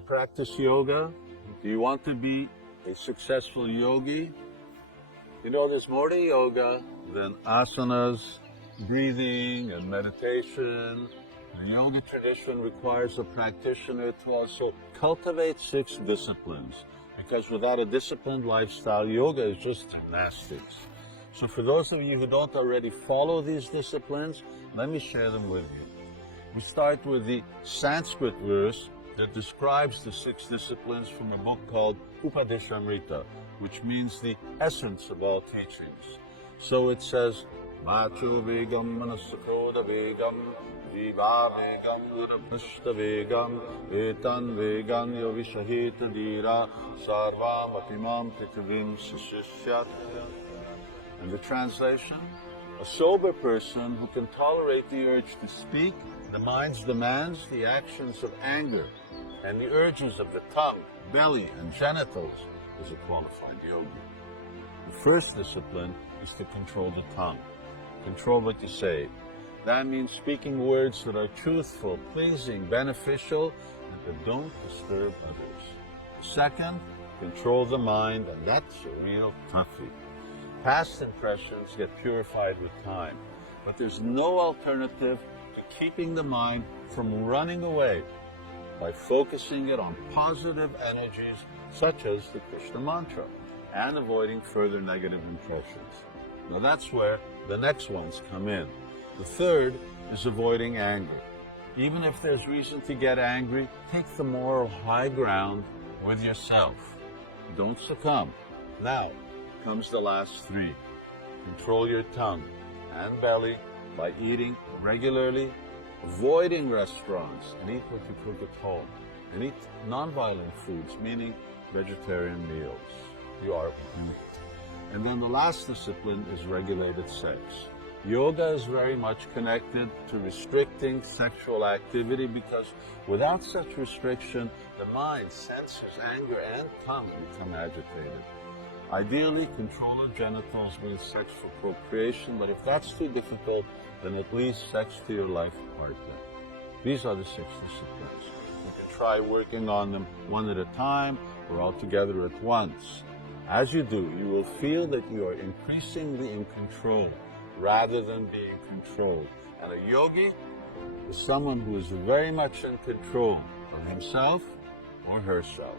you practice yoga? Do you want to be a successful yogi? You know, there's more to yoga than asanas, breathing, and meditation. The yoga tradition requires a practitioner to also cultivate 6 disciplines, because without a disciplined lifestyle, yoga is just gymnastics. So for those of you who don't already follow these disciplines, let me share them with you. We start with the Sanskrit verse that describes the 6 disciplines from a book called Upadeshamrita, which means the essence of all teachings. So it says, Vacho vegam manasakhoda vegam, viva vegam urabhashta vegam, etan vegam yovishahita dira, sarvam apimam pitavim sashishyat. And the translation? A sober person who can tolerate the urge to speak, the mind's demands, the actions of anger, and the urges of the tongue, belly, and genitals is a qualified yogi. The first discipline is to control the tongue. Control what you say. That means speaking words that are truthful, pleasing, beneficial, and that don't disturb others. The second, control the mind, and that's a real toughie. Past impressions get purified with time, but there's no alternative to keeping the mind from running away by focusing it on positive energies such as the Krishna mantra and avoiding further negative impressions. Now that's where the next ones come in. The third is avoiding anger. Even if there's reason to get angry, take the moral high ground with yourself. Don't succumb. Now comes the last 3. Control your tongue and belly by eating regularly, avoiding restaurants, and eat what you cook at home. And eat non-violent foods, meaning vegetarian meals. You are And then the last discipline is regulated sex. Yoga is very much connected to restricting sexual activity, because without such restriction, the mind senses anger and tongue become agitated. Ideally, control of genitals means sex for procreation, but if that's too difficult, then at least sex to your life partner. These are the 6 disciplines. You can try working on them one at a time or all together at once. As you do, you will feel that you are increasingly in control rather than being controlled. And a yogi is someone who is very much in control of himself or herself.